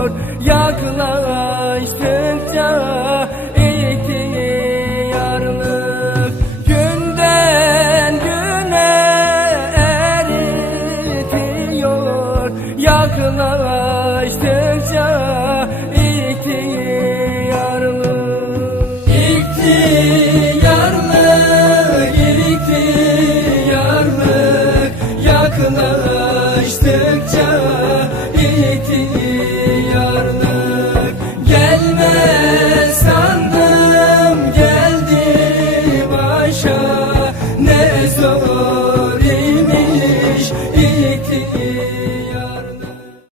olur yaklaştıkça ihtiyarlık günden güne eritiyor. Yaklaştıkça ihtiyarlık ihtiyarlık ihtiyarlık yaklaştıkça bitiyordu Gelmez sandım geldi başa. Ne zor imiş